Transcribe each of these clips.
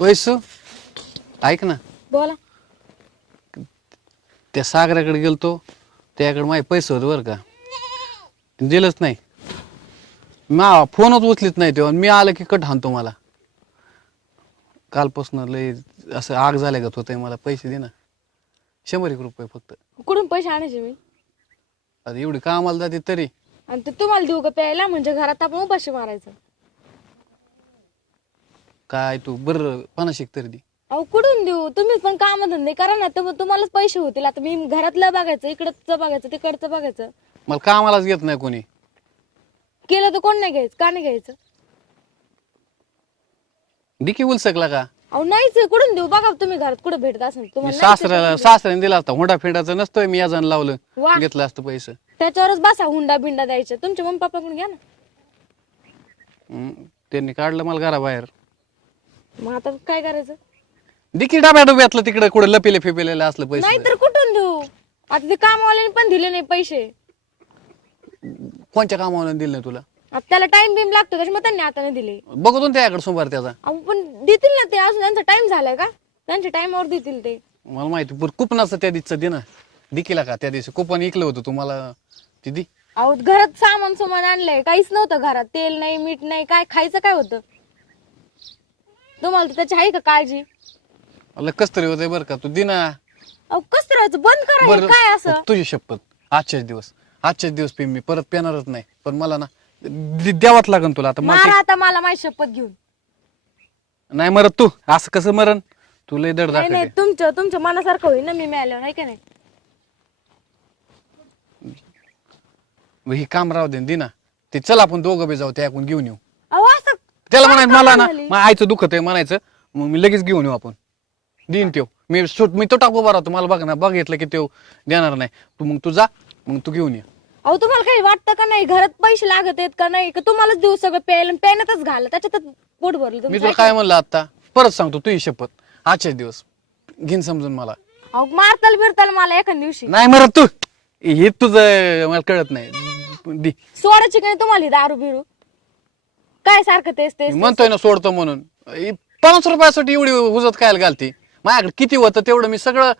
वैसू ऐक ना. बोला. त्या सागराकडे गेलतो त्याकडे माझे पैसे होते बरं का. दिलंच नाही. मा फोनच उचलीत नाही तेव्हा. मी आलं की कट हाणतो मला. कालपासून लय असं आग झाल्या गत होतंय मला. पैसे दे ना. शंभर एक रुपये फक्त. कुठून पैसे आणायचे मी? आता एवढी कामाला जाते तरी. आणि ते तुम्हाला देऊ का प्यायला? म्हणजे घरात आपण उपाशी मारायचं. काय तू? बरं पन्नास एक तरी दे. अहो कुठून देऊ? तुम्ही पण काम धंदे करा ना तर मग तुम्हालाच पैसे होतील. आता मी घरातलं बघायचं इकडचं बघायचं तिकडचं बघायचं. मला कामालाच घेत नाही कोणी. केलं तर कोण नाही घ्यायचं? का नाही घ्यायचं? डिकी बोल सकला का? अहो नाहीच आहे, कुठून देऊ? बघा तुम्ही घरात कुठे भेटत असेल. मी तुम्हाला नाहीच आहे सासऱ्याला सासऱ्याने दिला असता. हुंडा फिंडाचं नसतोय. मी याजन लावलं. घेतलं असतं पैसे. त्याच्यावरच बसा. हुंडा बिंडा द्यायचे तुमच्या मम्मी पप्पाकडून घ्या ना. हम्म, त्यांनी काढलं मला घराबाहेर. मग आता काय करायचं? डिकी डाब्या डुब्यातलं तिकडे कुठे लपिले फिपिलेलं असलं पैसे. नाही तर कुठून देऊ? आता ते कामवाल्याने पण दिले नाही पैसे. कोणत्या कामावर दिलं नाही तुला? आता त्याला टाइम बिम लागतो त्याच्यामुळे त्यांनी आता नाही दिले. बघतो ना त्याकडे सोमवार त्याचा. अहो पण देतील ना ते अजून त्यांचा टाइम झालाय का? त्यांच्या टाइमवर देतील ते. मला माहिती बरं कुपनाचं त्या दिवशीचं दे ना. डिकीला का? त्या दिवशी कुपन इकलं होतं तुम्हाला. ती दी. अहो घरात सामान सुमान आणलंय. काहीच नव्हतं घरात. तेल नाही मीठ नाही काय खायचं काय होतं? तुम्हाला त्याची आहे का काळजी? मला कस तरी होतंय बरं का तू दे ना. अहो कसं राहायचं बंद करा हे काय असं? तुझी शपथ. आजच्याच दिवस. आजच्याच दिवस पे मी परत पेणारच नाही. पण मला ना दे- द्यावाच लागन तुला. आता मला आता मला माझी शपथ घेऊन. ते- नाही मरत तू. असं कसं मरण? तू लय दड नाही नाही दाखवते. तुमच्या तुमच्या मनासारखं होईल ना मी मिळाल्यावर आहे का नाही? ही काम राहू दे दे ना. ते चल आपण दोघं बी जाऊ त्याकडून घेऊन येऊ. त्याला म्हणायचं मला ना? मग आईचं दुखत आहे म्हणायचं. मग मी लगेच घेऊन येऊ आपण. देईन त्यो. मी सुट मी तो टाकू बरा होतो मला बघ ना बघितलं की तो देणार नाही. तू मग तू जा मग तू घेऊन ये. अहो तुम्हाला काही वाटतं का नाही? घरात पैसे लागत आहेत का नाही? का तुम्हालाच देऊ सगळं प्यायला? पेण्यातच घाल. त्याच्यातच पोट भरलं मी तुला काय म्हणलं आता? परत सांगतो तू ही शपथ. आजचे दिवस. घेईन समजून मला. अहो मारताल बिरताल मला एका दिवशी. नाही मरत तू. हे तुझं मला कळत नाही. दे. सोडायची का नाही तुम्हाला ही दारू बिरू काय सारखं तेच तेच मी म्हणतोय ना सोडतो म्हणून. हे पन्नास रुपयासाठी एवढी हुजत काय घालते. माझ्याकडे किती होतं तेवढं मी सगळं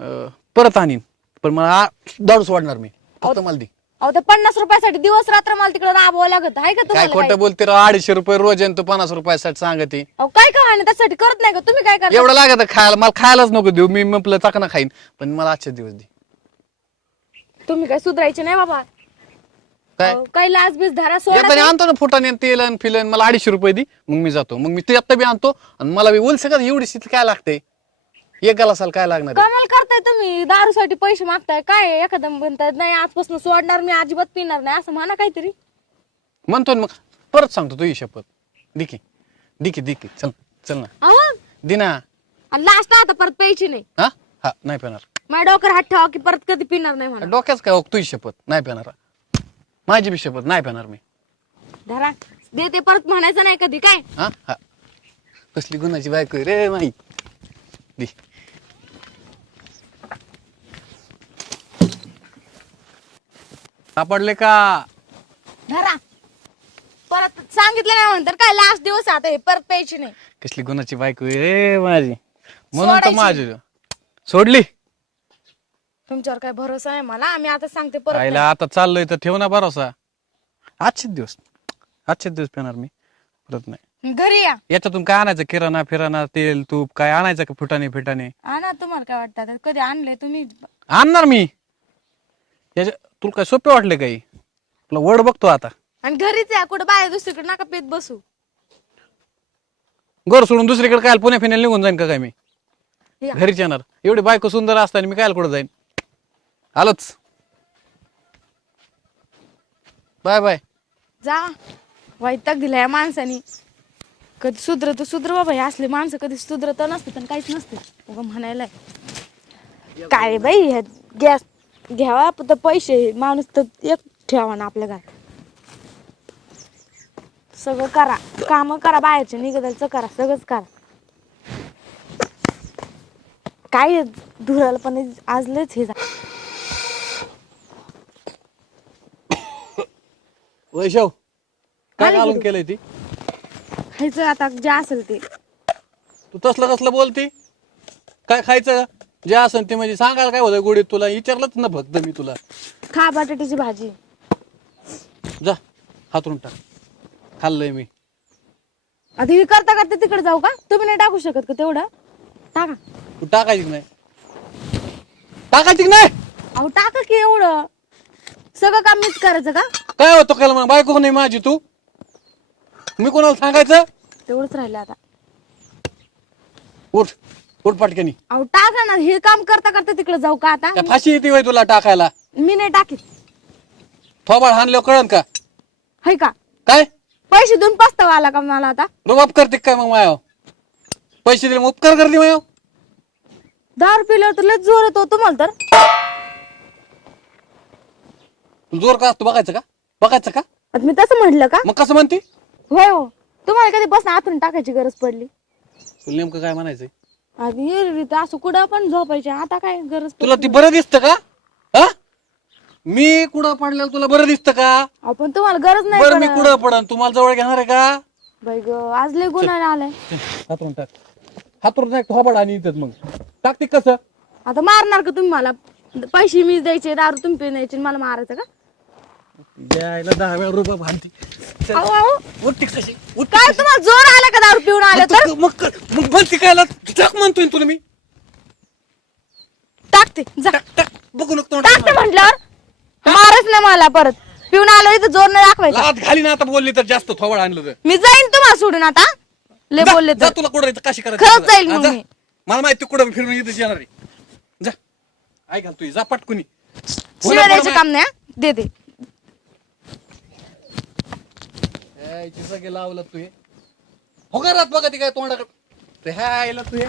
अं, परत आणीन. पण मला आ- दारू सोडणार मी. फक्त मला दे. अहो त्या पन्नास रुपयासाठी दिवस रात्र मला तिकडे राबवावं लागत. आहे का काय तुम्हाला काही? खोटं बोलते राव अडीचशे रुपये रोज आहे आणि तू पन्नास रुपयासाठी सांगते. अहो काय का आणि त्यासाठी करत नाही का? तुम्ही काय करता? एवढं लागत खायला मला खायलाच नको देऊ. मी म्हटलं चाकणा खाईन. पण मला आजचे दिवस दे. तुम्ही काय सुधारायचे नाही बाबा? काय? अहो, काही लाज बीज धरा सोडा येताना आणतो ना फुटाने तेल आणि फिलन मला अडीचशे रुपये दे मग मी जातो. मग मी ते आता बी आणतो आणि मला बी उलस का एवढी शीत काय लागते? एक गलासाला काय लागणार आहे? कमाल करताय तुम्ही. दारूसाठी पैसे मागताय. काय एखादं म्हणताय नाही आजपासून सोडणार मी अजिबात पिणार नाही. असं म्हणा काहीतरी. म्हणतो ना मग. परत सांगतो तू ही शपथ दिकी दिकी दिकी चल चल ना. अहो. दिना लास्ट आता परत प्यायची नाही. हा? हा नाही पेणार. माझ्या डोक्यावर हात ठेवा की परत कधी पिणार नाही म्हणा. डोक्याच काय? तुझी शपथ नाही पेणार. माझी बी शपथ नाही पेणार मी. धरा. देते परत म्हणायचं नाही कधी काय? हा? हा. कसली गुणाची बायको आहे रे माई. दे. सापडले का? धरा. परत सांगितलं नाही म्हणतात काय लास्ट दिवस आता हे परत प्यायची नाही. कसली गुणाची बायको आहे रे माझी. म्हणून तर सोडायची. माझी. सोडली. तुमच्यावर काय भरोसा आहे मला? आम्ही आता सांगते परत आईला आता चाललोय तर ठेव ना भरोसा. आजचेच दिवस. आजचेच दिवस पेणार मी. परत नाही. नाही. घरी या. याच्यातून काय आणायचं? किराणा फिराणा तेल तूप काय आणायचं का फुटाने फिटाने आणा तुम्हाला काय वाटतं आता? कधी आणले तुम्ही? आणणार मी. याच्या तुला काय सोपे वाटले काही? तुला वड बघतो आता. आणि घरीच या कुठं बाहेर दुसरीकडे नका पीत बसू. घर सोडून दुसरीकडे काय पुण्या फिनायला निघून जाईन का काय मी? या. घरीच येणार. एवढी बायको सुंदर असताना मी काय कुठं जाईन? आलोच. Bye bye. जा. वैताग दिला या माणसानी. कधी सुधरत सुधर बाबा. हे असले माणसं कधी सुधरत नसते पण काहीच नसते. उगा म्हणायला काय रे बाई हे गॅस घ्यावा तर पैसे माणूस तर एक ठेवा ना आपल्या घरात. सगळं करा. काम करा बाहेरचे निघायचं करा सगळंच करा. काय हे धुराला पण आज लयच हे जा वैशव काय आली घालून की? केलंय ती? खायचं आता जे असेल ते. तू तसलं कसलं बोलती? काय खायचं? जे असन ते म्हणजे सांगायला काय होतं गोडीत तुला? विचारलंच ना फक्त मी तुला. खा बटाट्याची भाजी. जा हातरून टाक. खाल्लंय मी. आता हे करता करता तिकडे जाऊ का? तुम्ही नाही टाकू शकत का तेवढं? टाका. तू टाकायची की नाही. टाकायची की नाही? अहो टाका की एवढं. सगळं काम मीच करायचं का? काय होतं काय मग? बायको नाही माझी तू? मी कोणाला सांगायचं? तेवढंच राहिलं आता. उठ उठ पटकनी अहो टाका ना. हे काम करता करता तिकडे जाऊ का आता? फाशी येते वय तुला टाकायला. मी नाही टाकीत. थोबाड हाणल्यावर कळन का? है का? काय? पैसे देऊन पस्तावा आला का मला आता? रुबाब करते काय मग मायाव पैसे दिले मग उपकार करते मायाव दारू पिल्यावर तर लय जोर येतो तुम्हाला तर. जोर का असतो बघायचं का? बघायचं का? आता मी तसं म्हटलं का? मग कसं म्हणते? होय हो. तुम्हाला कधी बस आतून टाकायची गरज पडली? तुला नेमकं काय म्हणायचंय? आधी असं कुठं पण झोपायचे. आता काय गरज तुला ती बरं दिसतं का? हा? मी कुठं पडल्यावर तुला बरं दिसतं का? आपण तुम्हाला गरज नाही बरं मी पडत. पडन? तुम्हाला जवळ घेणार आहे का? बाई ग आज लय गुन्हा आलाय हातरून टाक. हातरून टाक थोबाड आणि इथं मग. टाकते कसं? आता मारणार का तुम्ही मला? पैसे मी द्यायचे दारू तुम्ही पिण्याचे आणि मला मारायचं का? द्यायला दहा वेळा रुपये भांडते. अहो, अहो. उठते कशी उठ काय तुम्हाला जोर आला का दारू पिऊन आले तर? मग मग बोलते काय टाक म्हणतोय ना तुला मी. टाकते जा. टाक टाक. बघू नको तोंड. टाकते म्हटल्यावर? मारच ना मला परत. पिऊन आलो इथं जोर नाही दाखवायचा. लात घाली ना आता बोलली तर जास्त थोबाड आणलं तर. मी जाईन तुम्हाला सोडून आता. लय जा- बोलले जा तर तुला कुठं कशी करायचं खरंच. जाईल हा, मग जा. मी. मला माहिती कुठं फिरून येतच येणार आहे. जा. ऐक तुझी जा पटकुनी. शिवाय द्यायचं काम नाही हा? देते सगळे लावलं तू हे. हो का रात बघा ती काय तोंडाकडे? ते ह्या आईला तू हे.